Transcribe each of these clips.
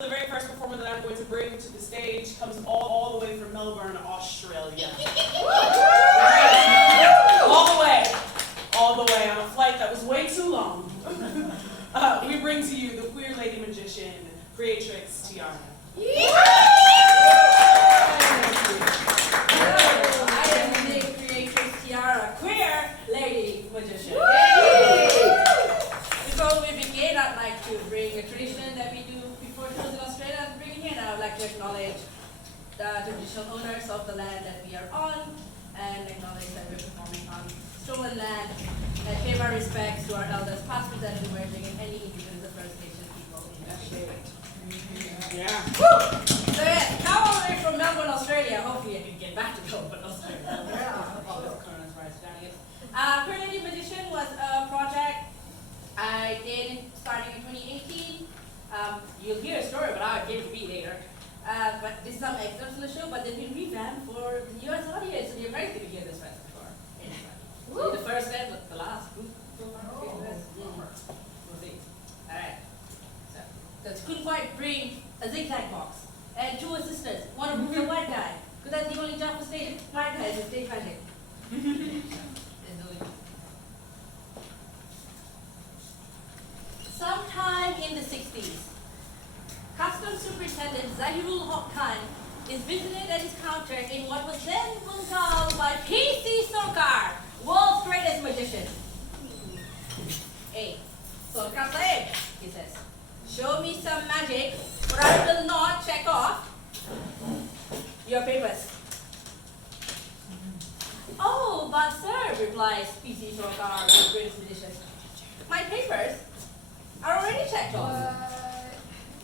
The very first performer that I'm going to bring to the stage comes all the way from Melbourne, Australia. All the way on a flight that was way too long. We bring to you the queer lady magician, Creatrix Tiara. I am the Creatrix Tiara, queer lady magician. Before we begin, I'd like to bring a tradition that we do before shows in Australia. Bringing in, I would like to acknowledge the traditional owners of the land that we are on, and acknowledge that we're performing on stolen land, and pay my respects to our elders, past, present, and emerging, and any indigenous or First Nation people in the state. Yeah. Woo! So yes, now all the way from Melbourne, Australia. Hopefully I can get back to Melbourne, Australia. All this coronavirus shenanigans. Queer Lady Magician was a project I did starting in 2018. You'll hear a story, but I'll give it to me later. But this is some excerpts in the show, but they've been revamped for the US audience, so the Americans will hear this first before anybody. So the first and the last. We'll see. Alright. So couldn't quite bring a zigzag box and two assistants. One of them was a white guy, because that's the only job for stage white guys is stage magic. Sometime in the 60s, Customs Superintendent Zahirul Haq Khan is visited at his counter in what was then called by P.C. Sorkar, world's greatest magician. Hey, Sorkar Sahib, he says, show me some magic, or I will not check off your papers. Oh, but sir, replies P.C. Sorkar, the greatest magician, my papers are already checked off.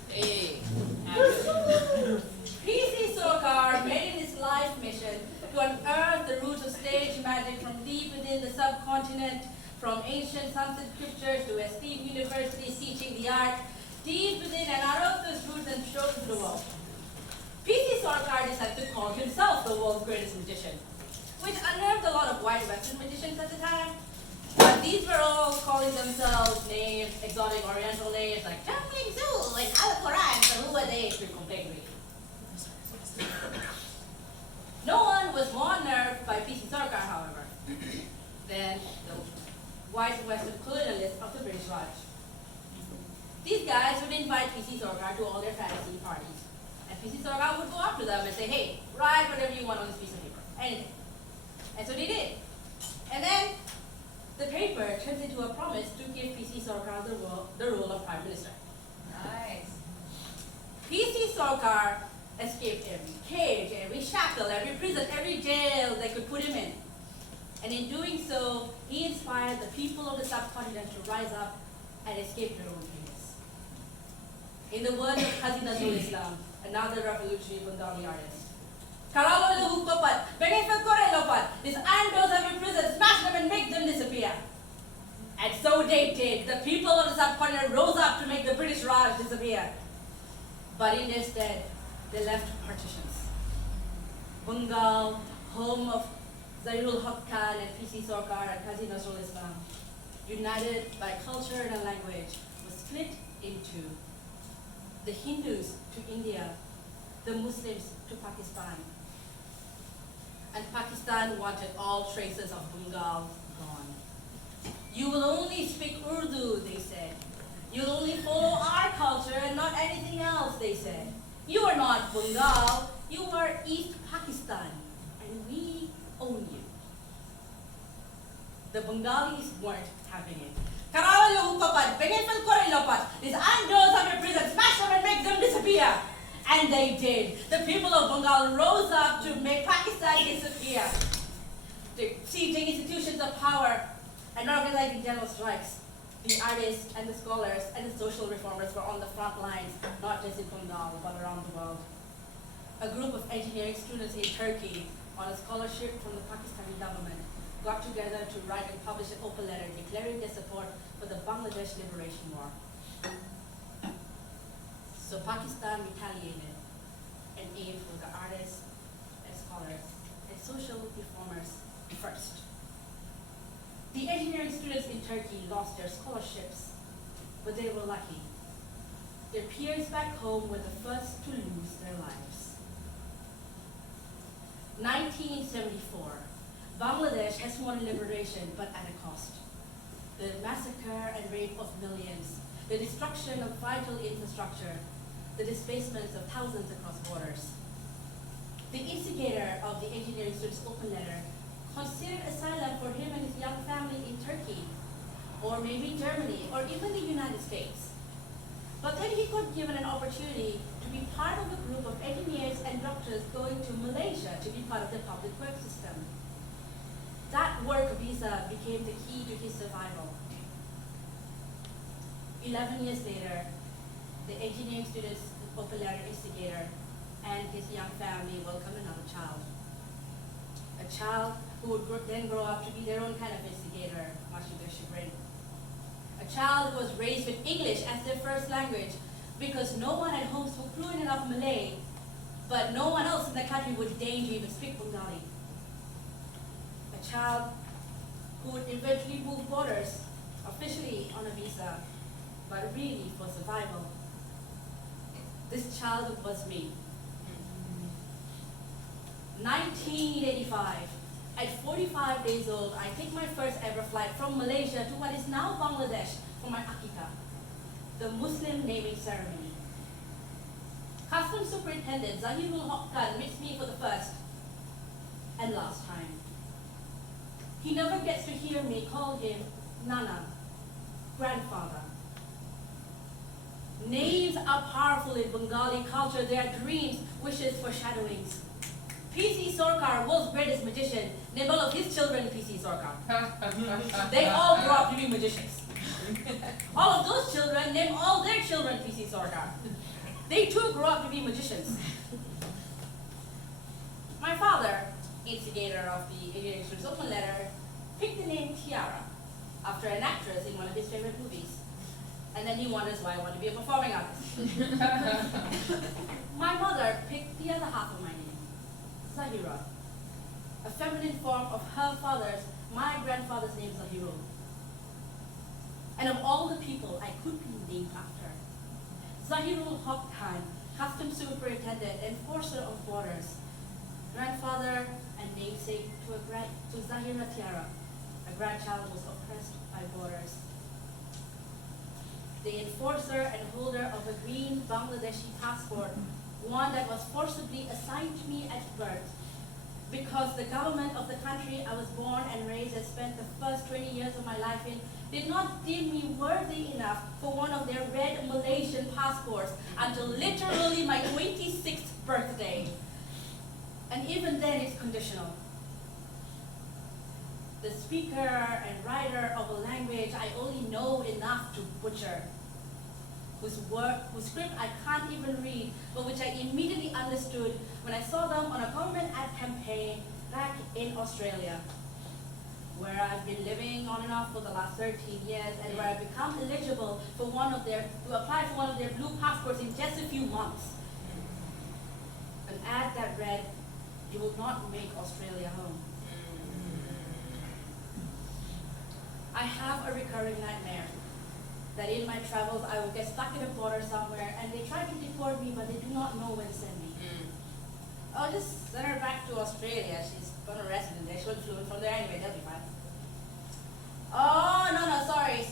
Hey. P.C. Sorkar made it his life mission to unearth the roots of stage magic from deep within the subcontinent, from ancient Sanskrit scriptures to esteemed universities teaching the art, deep within and out of those roots and show it to the world. P.C. Sorkar decided to call himself the world's greatest magician, which unnerved a lot of white Western magicians at the time. But these were all calling themselves names, exotic Oriental names like Jumping Zoo and Al-Quran, so who were they to complain with? No one was more unnerved by P.C. Sorkar, however, than the white Western colonialists of the British Raj. These guys would invite P.C. Sorkar to all their fantasy parties. And P.C. Sorkar would go up to them and say, hey, write whatever you want on this piece of paper, anything. And so they did. And then the paper turns into a promise to give P.C. Sorkar the role of Prime Minister. Nice. P.C. Sorkar escaped every cage, every shackle, every prison, every jail they could put him in. And in doing so, he inspired the people of the subcontinent to rise up and escape their own chaos. In the words of Qazi Nazrul Islam, another revolutionary Bengali artist, Karalo Luhukopat, Benefil Kore Lopat, these andos of prison, smash them and make them disappear. And so they did. The people of the subcontinent rose up to make the British Raj disappear. But in their stead, they left partitions. Bengal, home of Zahirul Haq Khan and P.C. Sorkar and Qazi Nazrul Islam, united by culture and language, was split into the Hindus to India, the Muslims to Pakistan. And Pakistan wanted all traces of Bengal gone. You will only speak Urdu, they said. You'll only follow our culture and not anything else, they said. You are not Bengal, you are East Pakistan, and we own you. The Bengalis weren't having it. These andos of your prison, smash them and make them disappear. And they did. The people of Bengal rose up to make Pakistan disappear, seizing institutions of power and organizing general strikes. The artists and the scholars and the social reformers were on the front lines, not just in Bengal, but around the world. A group of engineering students in Turkey, on a scholarship from the Pakistani government, got together to write and publish an open letter declaring their support for the Bangladesh Liberation War. So Pakistan retaliated and aimed for the artists and scholars and social reformers first. The engineering students in Turkey lost their scholarships, but they were lucky. their peers back home were the first to lose their lives. 1974. Bangladesh has won liberation, but at a cost. The massacre and rape of millions, the destruction of vital infrastructure, the displacement of thousands across borders. The instigator of the engineering students' open letter considered asylum for him and his young family in Turkey, or maybe Germany, or even the United States. But then he got given an opportunity to be part of a group of engineers and doctors going to Malaysia to be part of the public work system. That work visa became the key to his survival. 11 years later, the engineering students' open letter instigator and his young family welcomed another child. A child who would then grow up to be their own kind of instigator, much to their chagrin. A child who was raised with English as their first language because no one at home spoke fluent enough Malay, but no one else in the country would deign to even speak Bengali. A child who would eventually move borders, officially on a visa, but really for survival. This child was me. 1985. At 45 days old, I take my first ever flight from Malaysia to what is now Bangladesh for my akikah, the Muslim naming ceremony. Customs Superintendent Zahirul Hoqqan meets me for the first and last time. He never gets to hear me call him Nana, grandfather. Names are powerful in Bengali culture. They are dreams, wishes, foreshadowings. P.C. Sorkar, world's greatest magician, named all of his children P.C. Sorkar. They all grew up to be magicians. All of those children named all their children P.C. Sorkar. They too grew up to be magicians. My father, instigator of the engineering students' open letter, picked the name Tiara after an actress in one of his favorite movies. And then he wonders why I want to be a performing artist. My mother picked the other half of my name, Zahira, a feminine form of her father's, my grandfather's name, Zahirul. And of all the people I could be named after, Zahirul Haq Khan, Customs Superintendent, enforcer of borders, grandfather and namesake to Zahira Tiara, a grandchild was oppressed by borders. The enforcer and holder of a green Bangladeshi passport, one that was forcibly assigned to me at birth, because the government of the country I was born and raised and spent the first 20 years of my life in did not deem me worthy enough for one of their red Malaysian passports until literally my 26th birthday. And even then it's conditional. The speaker and writer of a language I only know enough to butcher, whose script I can't even read, but which I immediately understood when I saw them on a government ad campaign back in Australia, where I've been living on and off for the last 13 years, and where I've become eligible for to apply for one of their blue passports in just a few months. An ad that read, "You will not make Australia home." I have a recurring nightmare that in my travels I will get stuck in a border somewhere and they try to deport me, but they do not know where to send me. I'll just send her back to Australia. She's got a resident there. She'll flew from there anyway. They'll be fine. Oh, no, sorry.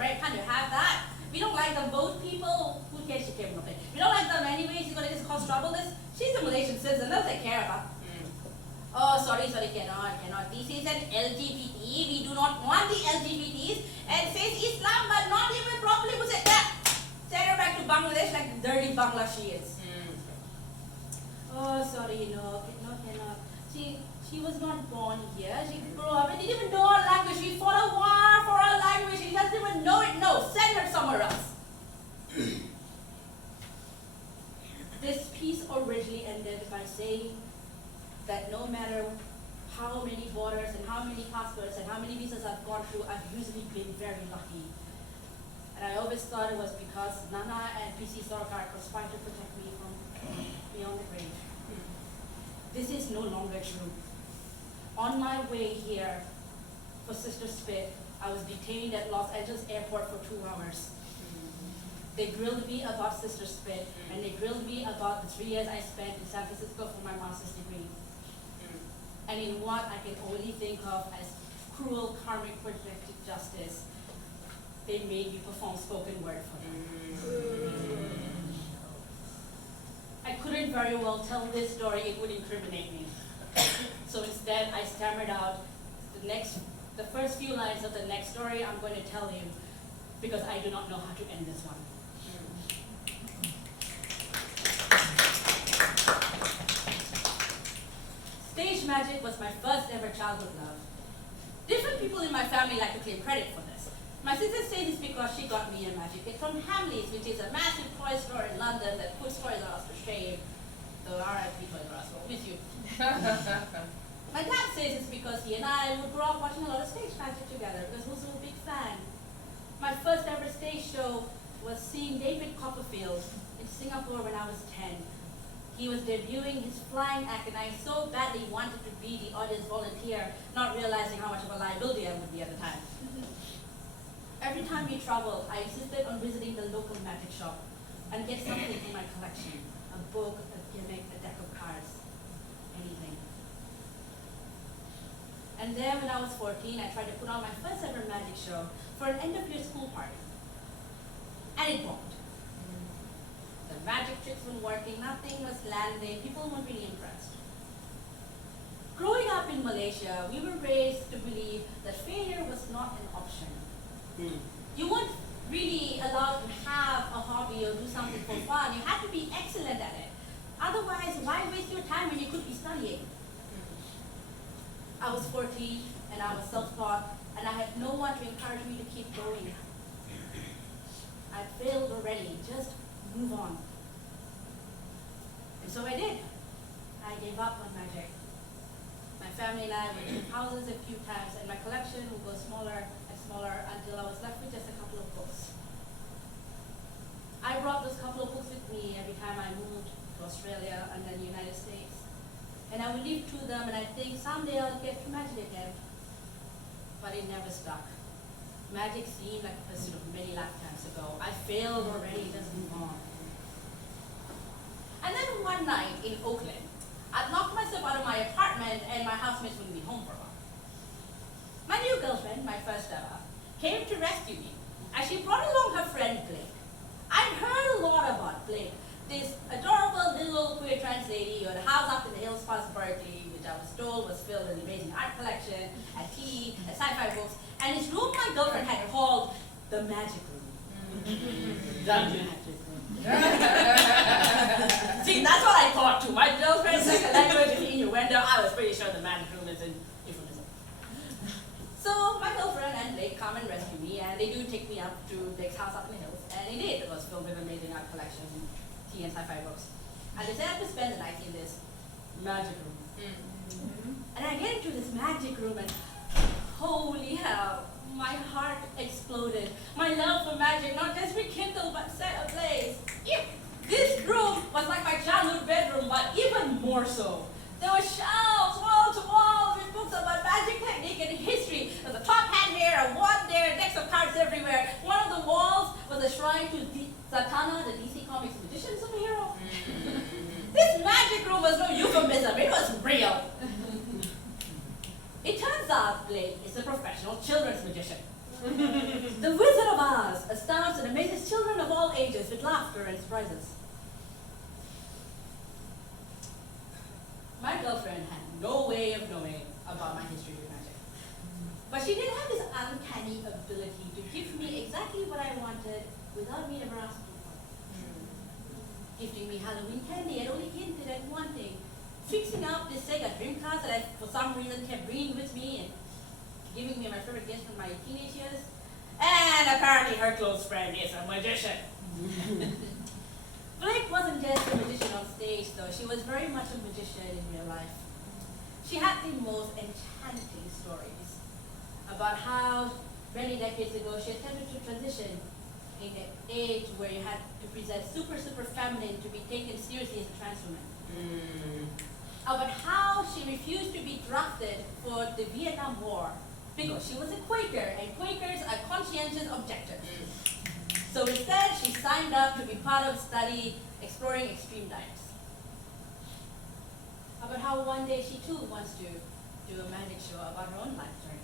Right? Can't you have that? We don't like them. Both people, who cares? She came from it. We don't like them anyway. She's gonna just cause trouble. She's a Malaysian citizen. They'll take care of her. Oh, sorry, cannot. This is an LGBT. We do not want the LGBTs. And says Islam, but not even properly. Who said that? Send her back to Bangladesh like dirty Bangla she is. Oh, sorry, no, cannot. She was not born here. She grew up and didn't even know our language. She fought a war for our language. She doesn't even know it. No, send her somewhere else. This piece originally ended by saying that no matter how many borders and how many passports and how many visas I've gone through, I've usually been very lucky. And I always thought it was because Nana and P.C. Sorkar conspired to protect me from beyond the grave. This is no longer true. On my way here for Sister Spit, I was detained at Los Angeles airport for 2 hours. They grilled me about Sister Spit, and they grilled me about the 3 years I spent in San Francisco for my master's degree. And in what I can only think of as cruel karmic projected justice, they made me perform spoken word for them. I couldn't very well tell this story, it would incriminate me. So instead, I stammered out the first few lines of the next story I'm going to tell you, because I do not know how to end this one. Stage magic was my first ever childhood love. Different people in my family like to claim credit for this. My sister says it's because she got me a magic kit from Hamleys, which is a massive toy store in London that puts Toys R Us to shame. So R.I.P. Toys R Us, we'll miss you. My dad says it's because he and I would grow up watching a lot of stage magic together because he was a big fan. My first ever stage show was seeing David Copperfield in Singapore when I was 10. He was debuting his flying act and I so badly wanted to be the audience volunteer, not realizing how much of a liability I would be at the time. Every time we traveled, I insisted on visiting the local magic shop and get something in my collection. A book, a gimmick, a deck of cards, anything. And then when I was 14, I tried to put on my first ever magic show for an end-of-year school party. And it bombed. The magic tricks weren't working, nothing was landing, people weren't really impressed. Growing up in Malaysia, we were raised to believe that failure was not an option. You weren't really allowed to have a hobby or do something for fun. You had to be excellent at it. Otherwise, why waste your time when you could be studying? I was 14 and I was self-taught and I had no one to encourage me to keep going. I failed already, just move on. And so I did. I gave up on magic. My family and I went to houses a few times and my collection would go smaller and smaller until I was left with just a couple of books. I brought those couple of books with me every time I moved to Australia and then the United States. And I would leave to them and I think someday I'll get to magic again. But it never stuck. Magic seemed like a pursuit of many lifetimes ago. I failed already, just move on. And then one night in Oakland, I locked myself out of my apartment and my housemates wouldn't be home for a while. My new girlfriend, my first ever, came to rescue me. And she brought along her friend Blake. I'd heard a lot about Blake, this adorable little queer trans lady who had a house up in the hills past Berkeley, which I was told was filled with an amazing art collection, and tea, and sci-fi books, and his room my girlfriend had called the magic room. Dungeon magic room. See, that's what I thought too. My girlfriend's second language is innuendo. I was pretty sure the magic room is in euphemism. So my girlfriend and Blake come and rescue me, and they do take me up to Blake's house up in the hills, and it did. It was filled with amazing art collection, tea and sci-fi books. And they said I had to spend the night in this magic room. And I get into this magic room and holy hell, my heart exploded. My love for magic not just rekindled but set ablaze. This room was like my childhood bedroom, but even more so. There were shelves, wall to wall, with books about magic technique and history. There was a top hat here, a wand there, decks of cards everywhere. One of the walls was a shrine to Zatanna, the DC Comics magician superhero. This magic room was no euphemism, it was real. It turns out Blake is a professional children's magician. The Wizard of Oz astounds and amazes children of all ages with laughter and surprises. My girlfriend had no way of knowing about my history with magic. But she did have this uncanny ability to give me exactly what I wanted without me ever asking for it. Gifting me Halloween candy and only hinted at one thing. Fixing up this Sega Dreamcast that I, for some reason, kept bringing with me and giving me my favorite gifts from my teenage years. And apparently her close friend is a magician. Blake wasn't just a magician on stage, though. She was very much a magician in real life. She had the most enchanting stories about how many decades ago she attempted to transition in an age where you had to present super feminine to be taken seriously as a trans woman. About how she refused to be drafted for the Vietnam War because she was a Quaker, and Quakers are conscientious objectors. So instead, she signed up to be part of study exploring extreme diets. About how one day she too wants to do a magic show about her own life journey.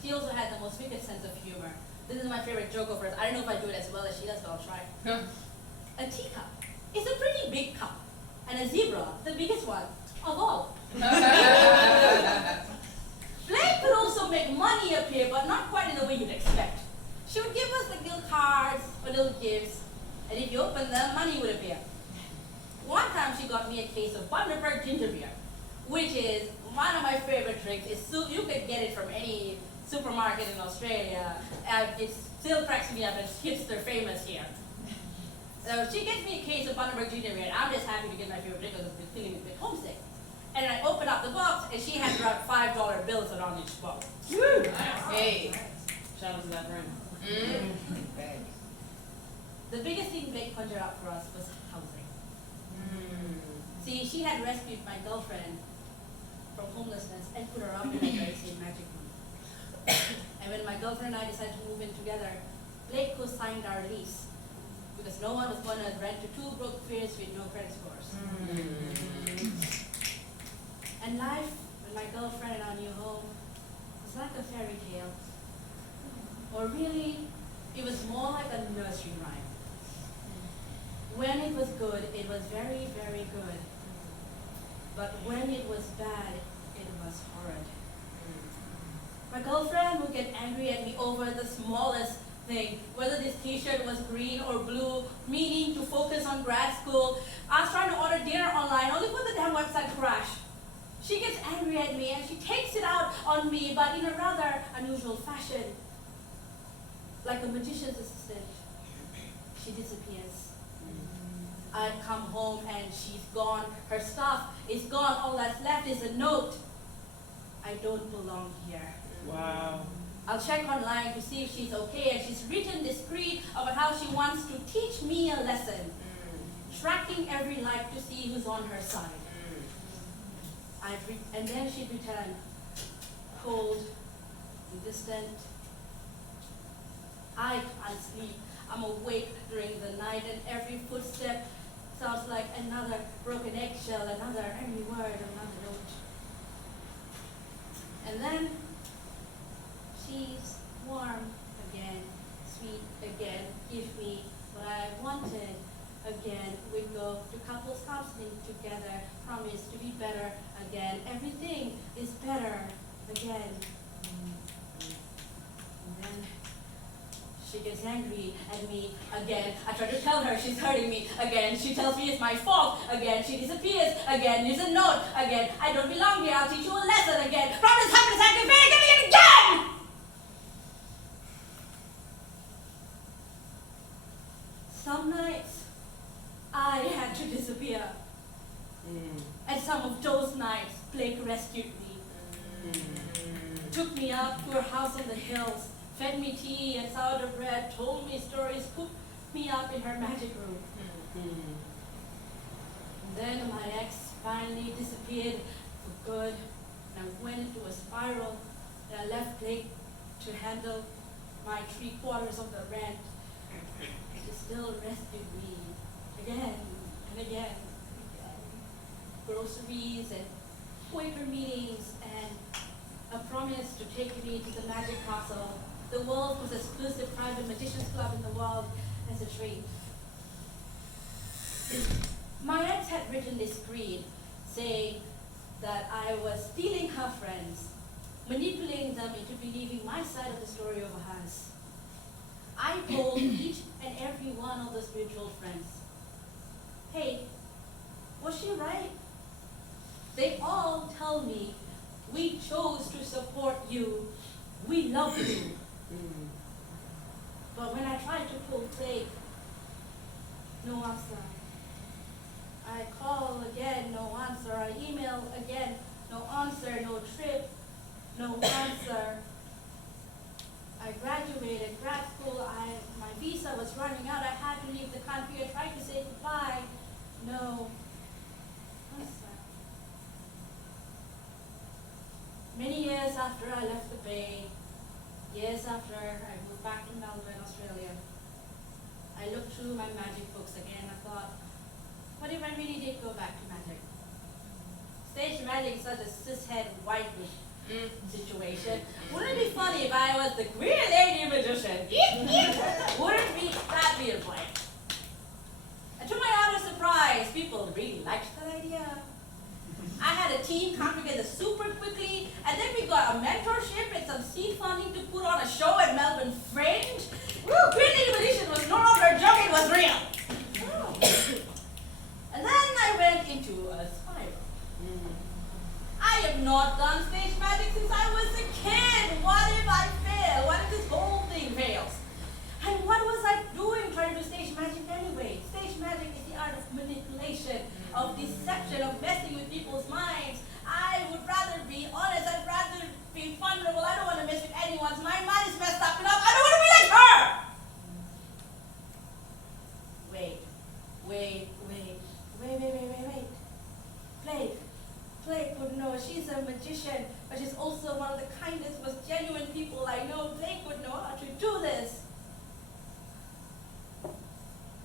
She also had the most wicked sense of humor. This is my favorite joke of hers. I don't know if I do it as well as she does, but I'll try. A teacup is a pretty big cup, and a zebra, the biggest one of all. Blake could also make money appear, but not quite in the way you'd expect. She would give us like little cards or little gifts, and if you open them, money would appear. One time she got me a case of Bundaberg ginger beer, which is one of my favorite drinks. You could get it from any supermarket in Australia. It still cracks me up, and it's hipster famous here. So she gets me a case of Bundaberg ginger beer, and I'm just happy to get my favorite drink because I'm feeling a bit homesick. And I open up the box, and she had dropped $5 bills on each box. Woo! Hey, shout out to that friend. The biggest thing Blake conjured up for us was housing. See, she had rescued my girlfriend from homelessness and put her up in a very same magic room. And when my girlfriend and I decided to move in together, Blake co-signed our lease because no one was going to rent to two broke queers with no credit scores. And life with my girlfriend in our new home was like a fairy tale. Or really, it was more like a nursery rhyme. When it was good, it was very, very good. But when it was bad, it was horrid. My girlfriend would get angry at me over the smallest thing, whether this t-shirt was green or blue, me needing to focus on grad school. I was trying to order dinner online, only for the damn website crash. She gets angry at me and she takes it out on me, but in a rather unusual fashion. Like a magician's assistant, she disappears. I'd come home and she's gone. Her stuff is gone. All that's left is a note. I don't belong here. Wow. I'll check online to see if she's okay, and she's written this screed about how she wants to teach me a lesson, tracking every like to see who's on her side. And then she'd return, cold and distant. I can't sleep. I'm awake during the night, and every footstep sounds like another broken eggshell, another angry word, another note. And then she's warm again, sweet again, give me what I wanted again. We'd go to couples counseling together, promise to be better again. Everything is better again. And then she gets angry at me again. I try to tell her she's hurting me again. She tells me it's my fault again. She disappears again. Leaves a note again. I don't belong here. I'll teach you a lesson again. Promise, happiness, activate it again! Some nights I had to disappear. And some of those nights Blake rescued me. Took me up to her house in the hills, fed me tea and sourdough bread, told me stories, cooked me up in her magic room. And then my ex finally disappeared for good, and I went into a spiral, and I left Blake to handle my 3/4 of the rent. She still rescued me again and again and again. Groceries and Quaker meetings and a promise to take me to the magic castle, the world's most exclusive private magicians club in the world, as a treat. My ex had written this screed saying that I was stealing her friends, manipulating them into believing my side of the story over hers. I told each and every one of those mutual friends, hey, was she right? They all tell me, we chose to support you. We love you. But when I tried to pull Blake, no answer. I call again, no answer. I email again, no answer. No trip, no answer. I graduated grad school. My visa was running out. I had to leave the country. I tried to say goodbye. No answer. Many years after I left the Bay, years after I moved back to Melbourne, Australia, through my magic books again. I thought, what if I really did go back to magic? Stage magic is such a cishet white situation. Wouldn't it be funny if I was the queer lady magician? Wouldn't that be a play? And to my utter surprise, people really liked that idea. I had a team come together super quickly, and then we got a mentorship and some seed funding to put on a show at Melbourne Fringe. Queer lady magician was no longer a joke, it was real. And then I went into a spiral. I have not done stage magic since I was a kid. What if I fail? What if this whole thing fails? And what was I doing trying to do stage magic anyway? Stage magic is the art of manipulation, of deception, of messing with people's minds. I would rather be honest. I'd rather be vulnerable. I don't want to mess with anyone's mind. Mine is messed up enough. I don't want to be like her. Wait. Blake would know. She's a magician, but she's also one of the kindest, most genuine people I know. Blake would know how to do this.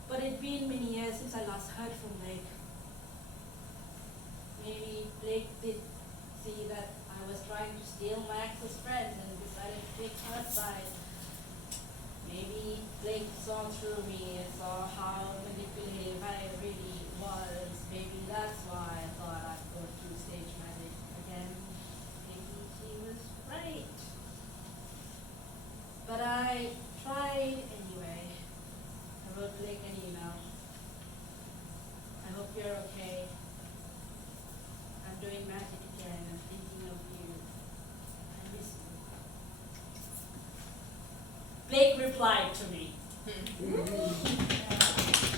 But it'd been many years since I last heard from Blake. Maybe Blake did see that I was trying to steal my ex's friends and decided to take her side. Maybe Blake saw through me and saw how manipulative I really was. Maybe that's why I thought I'd go through stage magic again. Maybe he was right. But I tried anyway. I wrote Blake an email. I hope you're okay. I'm doing magic again. I'm thinking of you. I miss you. Blake replied to me.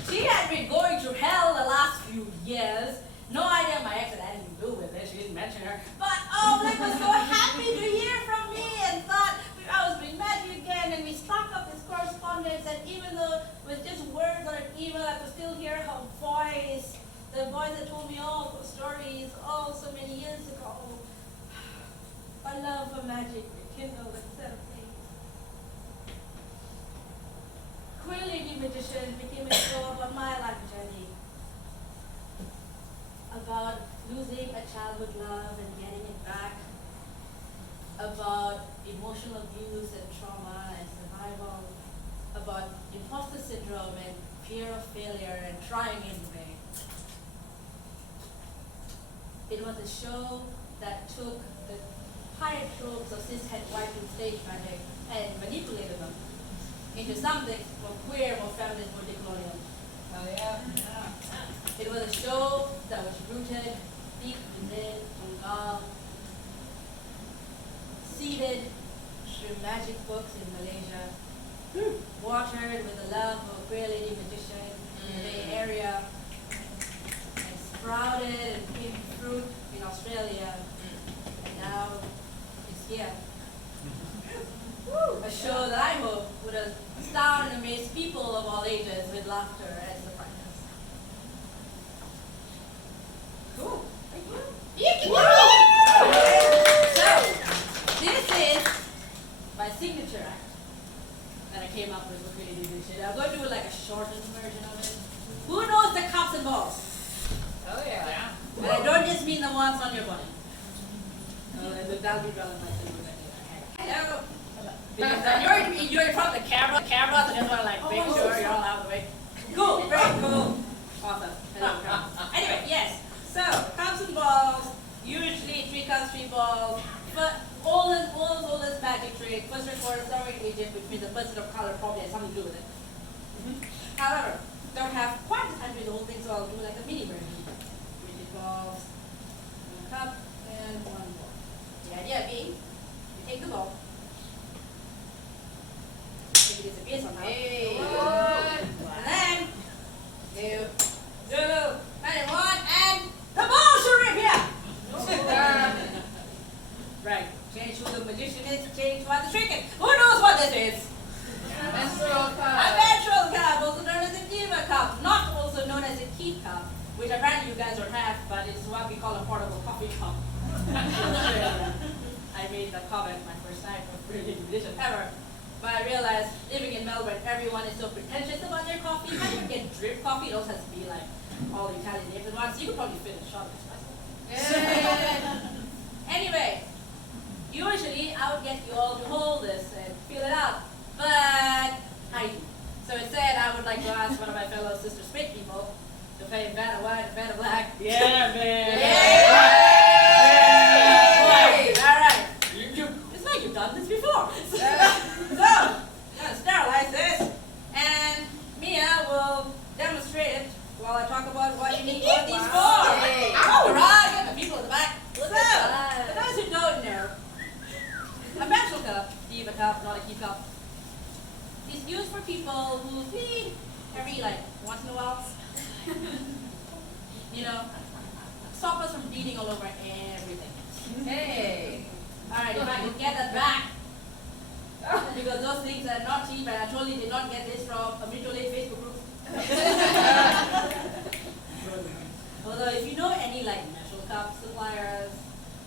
She had been going through hell the last few years. No idea my ex had anything to do with it. She didn't mention her. But Blake was so happy to hear from me and thought I was doing magic again. And we struck up this correspondence. And even though it was just words on an email, I could still hear her voice. The voice that told me all those stories all so many years ago. My love for magic rekindled and set ablaze. Queer Lady Magician became a show about my life journey. About losing a childhood love and getting it back. About emotional abuse and trauma and survival. About imposter syndrome and fear of failure and trying anyway. It was a show that took the higher tropes of cishet white and stage magic and manipulated them into something more queer, more feminist, more decolonial. Oh yeah. It was a show that was rooted deep within Bengal, seeded through magic books in Malaysia, watered with the love of a queer lady magician in the Bay Area, and sprouted and came to fruit in Australia, and now it's here. A show that I hope would astound and amaze people of all ages with laughter and surprises. Cool. So, this is my signature act that I came up with really this shit. I'm going to do like a shortened version of it. Who knows the cups and balls? Oh yeah. And I don't just mean the ones on your body. That'll be relevant. Hello. Because you're in front of the camera, so I just want to like make sure you're all out of the way. Cool, very cool. Awesome. Anyway, yes. So, cups and balls, usually 3 cups, 3 balls, but oldest magic trick, first recorded somewhere in Egypt, which means a person of color probably has something to do with it. However, don't have quite the time to do the whole thing, so I'll do like a mini version. 3 balls, 1 cup, and 1 ball. The idea being, you take the ball, maybe there's a piece on top. Hey. And then, you do 91, and the ball should reappear! Right. Change who the magician is, change what the trick is. Who knows what this is? Menstrual A cup. menstrual cup, also known as a diva cup, not also known as a keep cup, which apparently you guys don't have, but it's what we call a portable coffee cup. I made that comment my first time of really magician ever. But I realized living in Melbourne, everyone is so pretentious about their coffee. You can't even get drip coffee. It also has to be like all the Italian names at once. You could probably fit a shot of espresso. Anyway, usually I would get you all to hold this and feel it out, but I do. So instead, I would like to ask one of my fellow Sister Spit people to play Vanna White and Vanna Black. Yeah, man. Yay! All right. It's like you've done this before. So, I'm gonna sterilize this, and Mia will demonstrate it while I talk about what you need all these for. Yay. All right, and the people in the back. So, for those who don't know, a menstrual cup, diva cup, not a key cup, is used for people who bleed every once in a while. You know, stop us from bleeding all over everything. Hey. Alright, if I could get that back. Because those things are not cheap, and I totally did not get this from a mutual aid Facebook group. Although if you know any menstrual cup suppliers,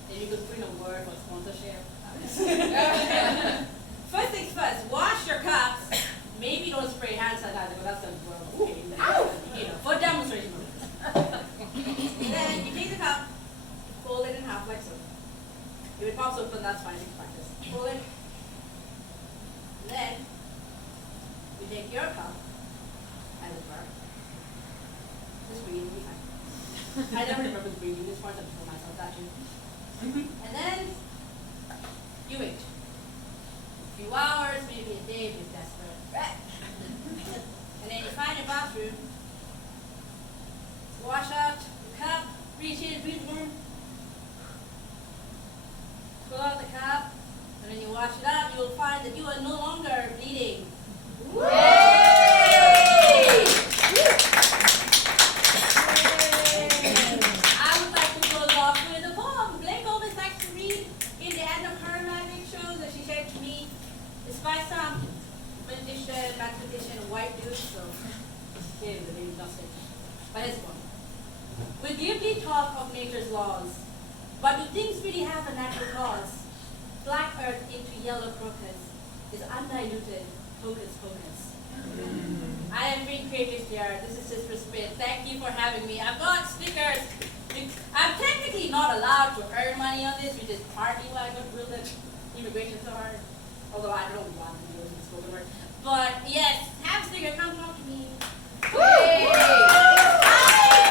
then you could print a word for sponsorship. First things first, wash your cups. Maybe don't spray hand sanitizer because that's a gross pain. You know, for demonstration purposes. Then you take the cup, fold it in half like so. If it pops open, that's fine, it's practice. Fold it. Then you take your cup, as it were. Just breathe, it'll be fine. I never remember breathing this part, I'm for myself that too. And then you wait. A few hours, maybe a day if you're desperate. And then you find a bathroom, wash out the cup, reach in, breathe in, pull out the cup, and when you wash it out, you will find that you are no longer bleeding. I would like to close off with a poem Blake always likes to read in the end of her magic shows that she shared to me. It's by some magician, mathematician, white dude, so okay, the name doesn't. But it's one. We deeply talk of nature's laws, but do things really have a natural cause? Black earth into yellow crocus is undiluted hocus pocus. I am being creative here. This is Sister Spit. Thank you for having me. I've got stickers. I'm technically not allowed to earn money on this, which is partly why I got ruled at immigration so hard. Although I don't want to use the spoken word. But yes, have a sticker, come talk to me. Yay!